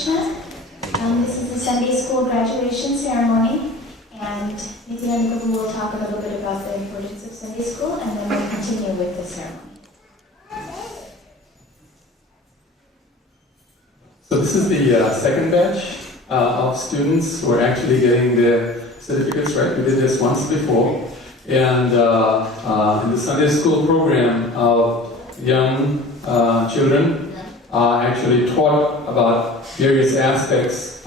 Krishna. This is the Sunday School graduation ceremony, and Rupanuga Prabhu will talk a little bit about the importance of Sunday School, and then we'll continue with the ceremony. So this is the second batch of students who are actually getting the certificates, right? We did this once before. And in the Sunday School program, young children are actually taught about various aspects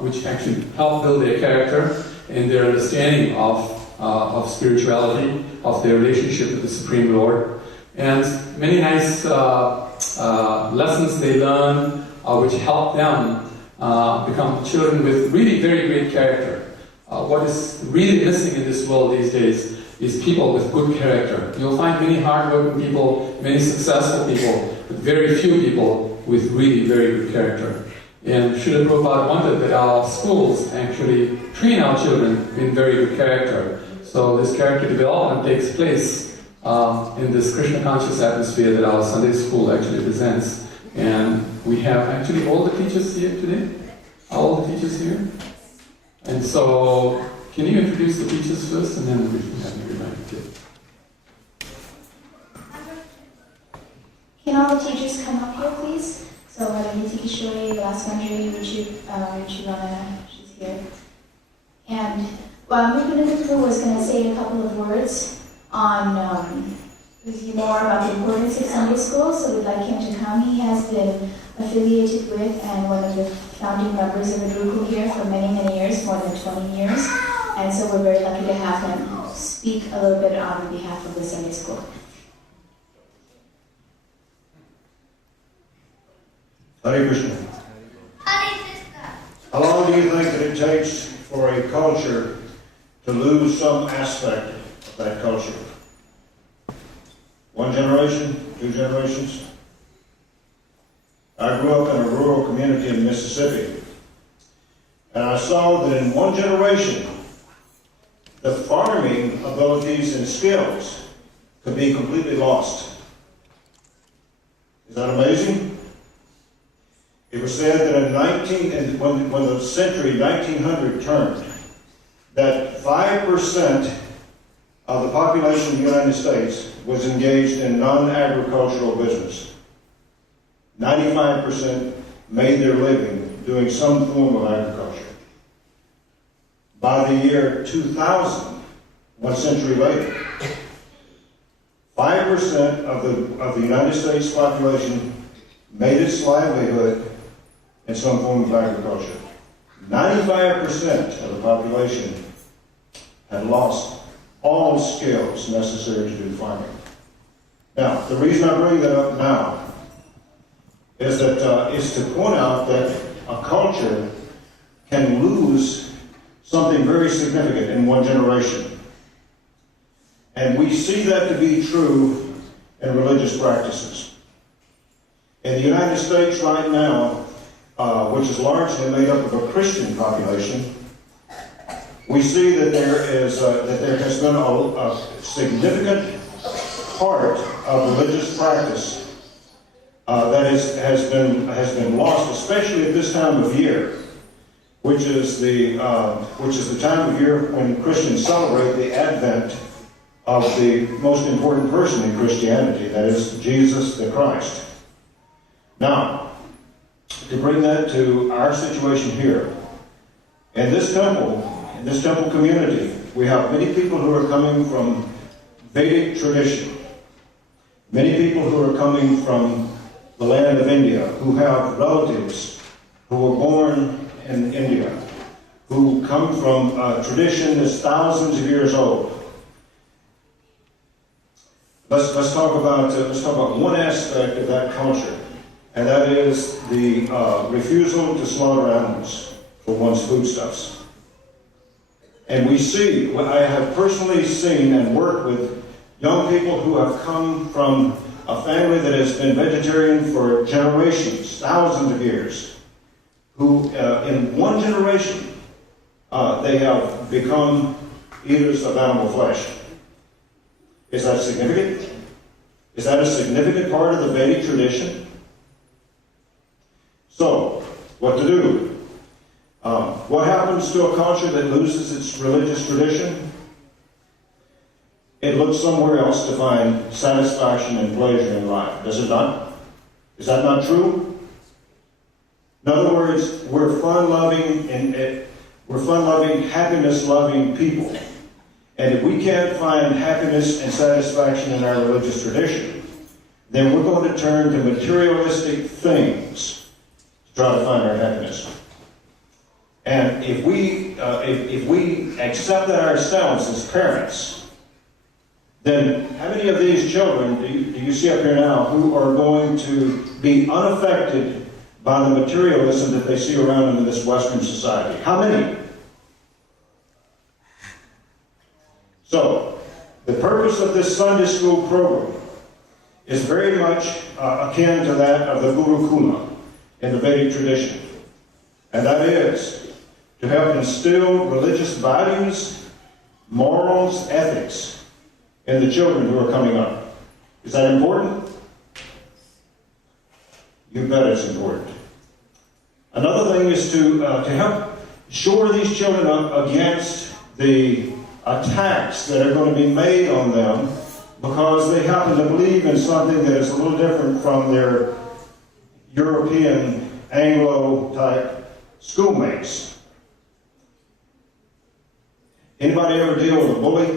which actually help build their character and their understanding of spirituality, of their relationship with the Supreme Lord. And many nice lessons they learn which help them become children with really very great character. What is really missing in this world these days is people with good character. You'll find many hardworking people, many successful people, but very few people with really very good character. And Srila Prabhupada wanted that our schools actually train our children in very good character. So this character development takes place in this Krishna conscious atmosphere that our Sunday school actually presents. And we have actually all the teachers here today. Are all the teachers here? And so, can you introduce the teachers first, and then we can have you remind you. Can all the teachers come up here, please? So, Niti Kishore, Lasmanjari, Ruchivana, she's here. And Rupanuga Prabhu was going to say a couple of words on more about the importance of Sunday School, so we'd like him to come. He has been affiliated with and one of the founding members of the Gurukul here for many, many years, more than 20 years. And so we're very lucky to have him speak a little bit on behalf of the Sunday School. Hare Krishna. How long do you think that it takes for a culture to lose some aspect of that culture? 1 generation? 2 generations? I grew up in a rural community in Mississippi, and I saw that in 1 generation, the farming abilities and skills could be completely lost. Is that amazing? It was said that when the century 1900 turned, that 5% of the population of the United States was engaged in non-agricultural business. 95% made their living doing some form of agriculture. By the year 2000, 1 century later, 5% of the United States population made its livelihood in some form of agriculture. 95% of the population had lost all skills necessary to do farming. Now, the reason I bring that up now is to point out that a culture can lose something very significant in 1 generation. And we see that to be true in religious practices. In the United States right now, which is largely made up of a Christian population, we see that there has been a significant part of religious practice that has been lost, especially at this time of year, which is the time of year when Christians celebrate the advent of the most important person in Christianity, that is Jesus the Christ. Now, to bring that to our situation here, in this temple community, we have many people who are coming from Vedic tradition, many people who are coming from the land of India, who have relatives who were born in India, who come from a tradition that's thousands of years old. Let's talk about one aspect of that culture, and that is the refusal to slaughter animals for one's foodstuffs. And I have personally seen and worked with young people who have come from a family that has been vegetarian for generations, thousands of years, who in 1 generation, they have become eaters of animal flesh. Is that significant? Is that a significant part of the Vedic tradition? So, what to do. What happens to a culture that loses its religious tradition? It looks somewhere else to find satisfaction and pleasure in life, does it not? Is that not true? In other words, we're fun-loving, happiness-loving people. And if we can't find happiness and satisfaction in our religious tradition, then we're going to turn to materialistic things to try to find our happiness. And if we accept that ourselves as parents, then how many of these children do you see up here now who are going to be unaffected by the materialism that they see around them in this Western society? How many? So, the purpose of this Sunday school program is very much akin to that of the Gurukula in the Vedic tradition. And that is to help instill religious values, morals, ethics in the children who are coming up. Is that important? You bet it's important. Another thing is to help shore these children up against the attacks that are going to be made on them because they happen to believe in something that is a little different from their European, Anglo-type schoolmates. Anybody ever deal with a bully?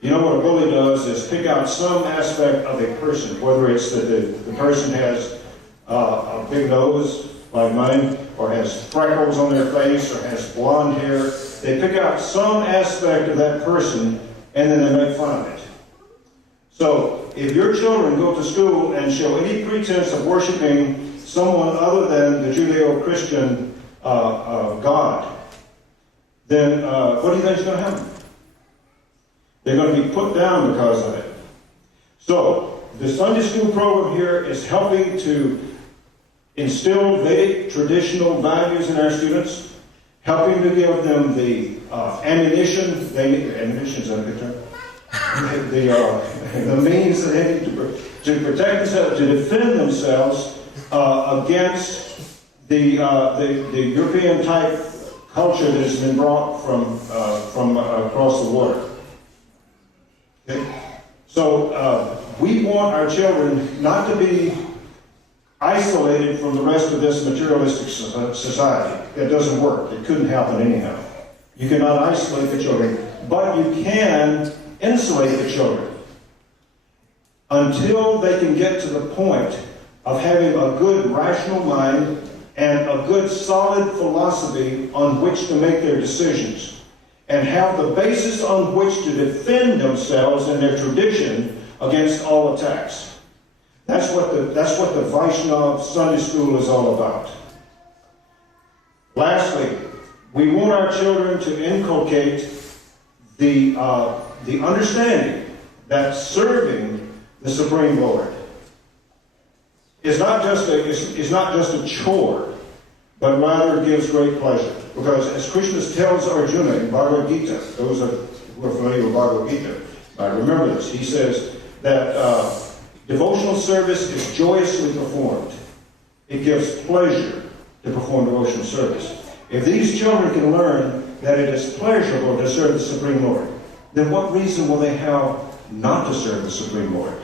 You know what a bully does is pick out some aspect of a person, whether it's that the person has a big nose like mine, or has freckles on their face, or has blonde hair. They pick out some aspect of that person, and then they make fun of it. So, if your children go to school and show any pretense of worshiping someone other than the Judeo-Christian God, then what do you think is going to happen? They're going to be put down because of it. So, the Sunday school program here is helping to instill Vedic traditional values in our students, helping to give them the ammunition they need. Ammunition is a good term. The means that they need to protect themselves, to defend themselves against the European type culture that has been brought from across the water. Okay? So we want our children not to be isolated from the rest of this materialistic society. That doesn't work. It couldn't happen anyhow. You cannot isolate the children, but you can insulate the children until they can get to the point of having a good rational mind and a good solid philosophy on which to make their decisions, and have the basis on which to defend themselves and their tradition against all attacks. That's what the Vaishnav Sunday School is all about. Lastly, we want our children to inculcate the understanding that serving the Supreme Lord is not just a chore, but rather gives great pleasure. Because as Krishna tells Arjuna in Bhagavad Gita, those who are familiar with Bhagavad Gita might remember this. He says that devotional service is joyously performed. It gives pleasure to perform devotional service. If these children can learn that it is pleasurable to serve the Supreme Lord, then what reason will they have not to serve the Supreme Lord?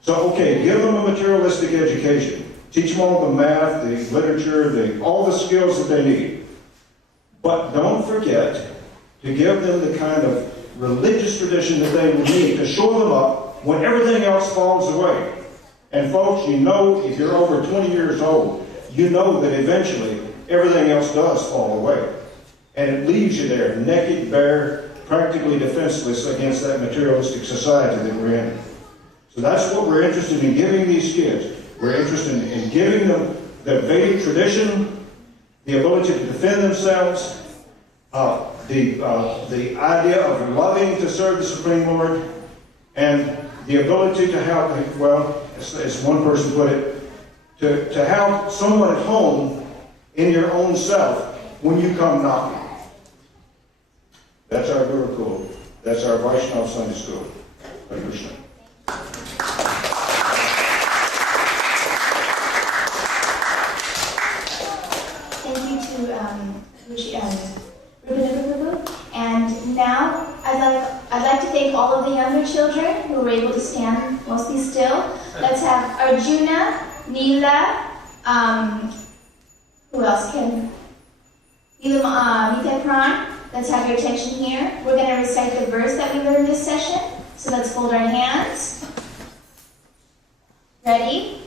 So, okay, give them a materialistic education. Teach them all the math, the literature, all the skills that they need. But don't forget to give them the kind of religious tradition that they will need to shore them up when everything else falls away. And folks, you know, if you're over 20 years old, you know that eventually everything else does fall away. And it leaves you there, naked, bare, practically defenseless against that materialistic society that we're in. So that's what we're interested in giving these kids. We're interested in giving them the Vedic tradition, the ability to defend themselves, the idea of loving to serve the Supreme Lord, and the ability to have, well, as one person put it, to have someone at home in your own self when you come knocking. That's our Gurukul. That's our Vaishnav Sunday School. Hare Krishna. all of the younger children who were able to stand mostly still. Let's have Arjuna, Neela, who else can? Nita Pran. Let's have your attention here. We're going to recite the verse that we learned this session. So let's fold our hands. Ready,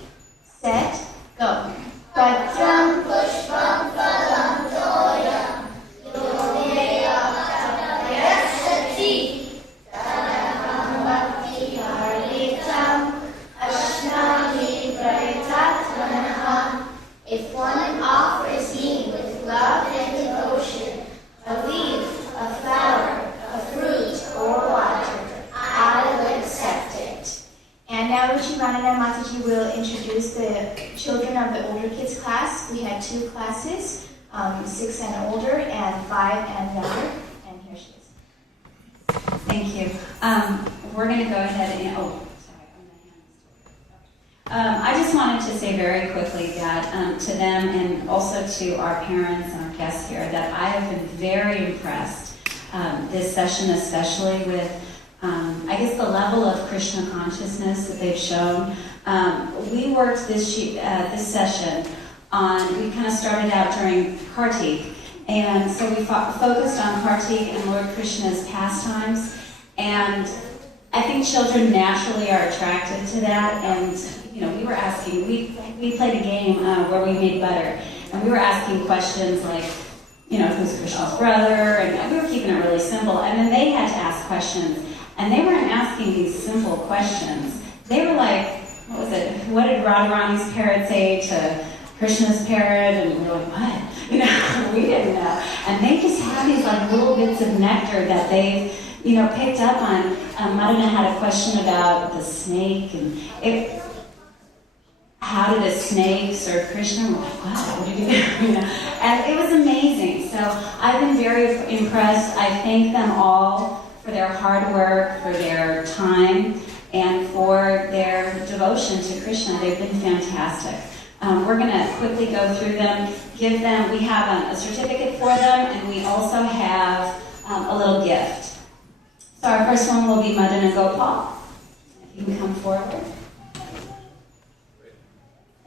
set, go. Patram pushpam phalam toyam yodeyam tapayasati tadaham bhakti haritam ashnami praritatmanaham. If one offers me with love and devotion a leaf, a flower, a fruit, or water, I will accept it. And now Ruchi Ranana Mataji will introduce the children of the older kids class. We had 2 classes, 6 and older, and 5 and younger. And here she is. Thank you. We're going to go ahead and, I just wanted to say very quickly that to them and also to our parents and our guests here that I have been very impressed this session, especially with I guess the level of Krishna consciousness that they've shown. We worked this session on, we kind of started out during Kartik, and so we focused on Kartik and Lord Krishna's pastimes, and I think children naturally are attracted to that, and we were asking, we played a game where we made butter, and we were asking questions like, who's Krishna's brother, and we were keeping it really simple, and then they had to ask questions. And they weren't asking these simple questions. They were like, what was it? What did Radharani's parrot say to Krishna's parrot? And we were like, what? We didn't know. And they just had these like little bits of nectar that they, picked up on. Madana had a question about the snake, and how did a snake serve Krishna? We're like, wow, what did he do? And it was amazing. So I've been very impressed. I thank them all for their hard work, for their time, and for their devotion to Krishna. They've been fantastic. We're going to quickly go through them, give them, we have a certificate for them, and we also have a little gift. So our first one will be Madan and Gopal. If you can come forward.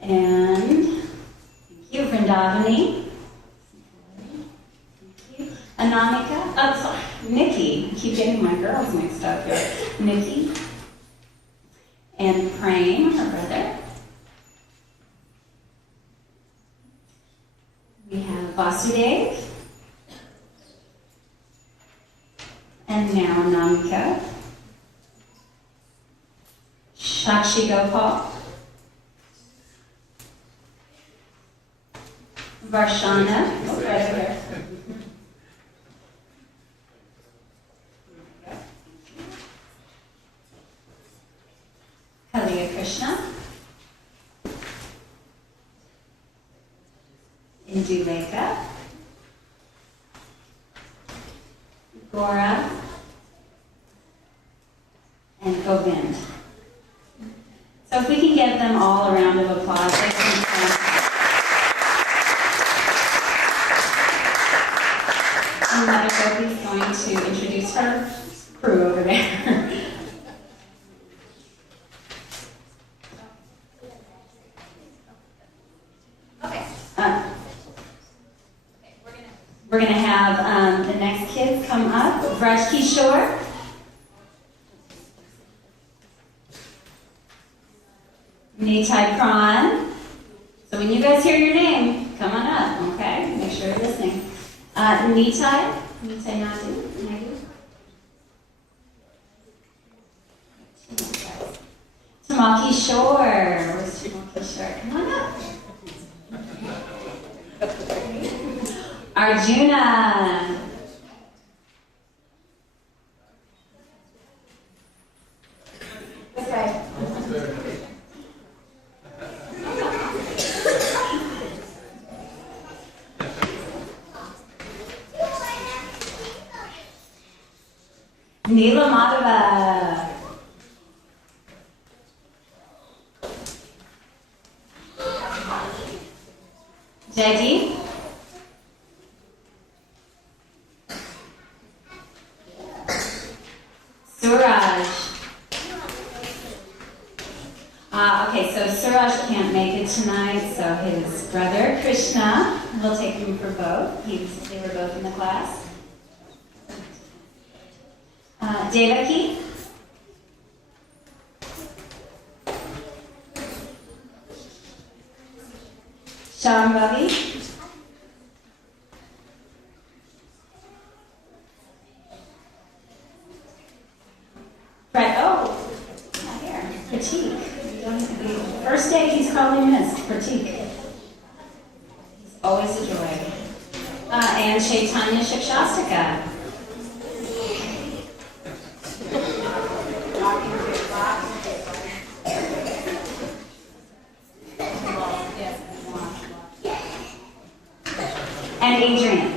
And thank you, Vrindavani. Anamika, Nikki. I keep getting my girls mixed up here. Nikki. And Prem, her brother. We have Vasudev. And now Anamika. Shakshi Gopal. Varshana. Oh, right over there. Kaliya Krishna, Indulekha, Gora, and Govind. So if we can give them all a round of applause. And Mother Gopi is going to introduce her crew over there. We're going to have the next kids come up. Vraj Kishore. Nitai Pran. So when you guys hear your name, come on up, okay? Make sure you're listening. Nitai Nadu. Tamal Kishore. Where's Tamal Kishore? Come on up. Arjuna. This way. Neela Madhava. Jaideep. Suraj. so Suraj can't make it tonight, so his brother Krishna will take him for both. They were both in the class. Devaki. Shambhavi. Fred, oh, not here. Pratik. First day he's probably missed. Pratik. He's always a joy. And Chaitanya Shikshastika. And Adrian.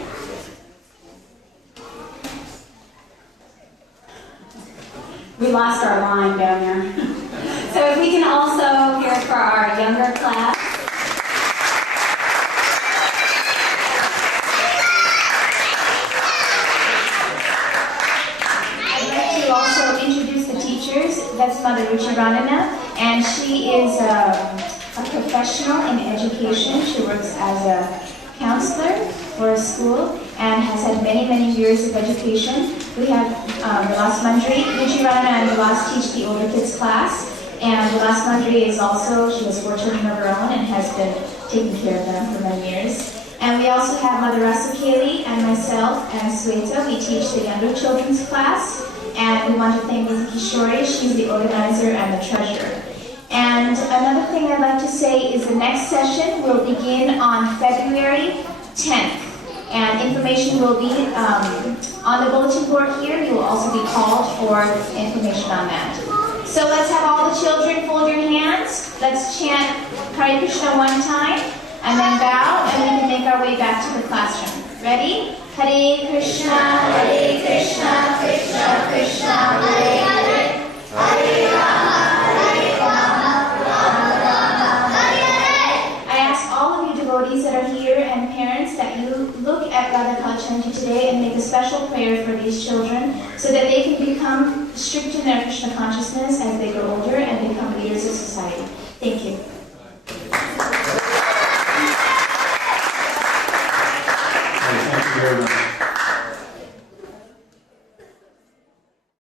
We lost our line down there. So if we can also hear for our younger class. I'd like to also introduce the teachers. That's Mother Ruchi Ranana, and she is a professional in education. She works as a counselor for a school and has had many, many years of education. We have Vilas Mandri, Ruchi Ranana and Vilas teach the older kids class. And Vilas Mandri is also, she has 4 children of her own and has been taking care of them for many years. And we also have Mother Rasa Kaylee and myself and Sweta. We teach the younger children's class. And we want to thank Ms. Kishore. She's the organizer and the treasurer. And another thing I'd like to say is the next session will begin on February 10th. And information will be on the bulletin board here. You will also be called for information on that. So let's have all the children fold your hands. Let's chant Hare Krishna one time, and then bow, and we can make our way back to the classroom. Ready? Hare Krishna, Krishna Krishna, Hare Hare, Hare Rama, Rama Rama, Hare Hare. I ask all of you devotees that are here and parents that you look at Radha Kalachanti today and make a special prayer for these children so that they can become strict in their Krishna consciousness as they grow older and become leaders of society. Thank you. Thank you very much.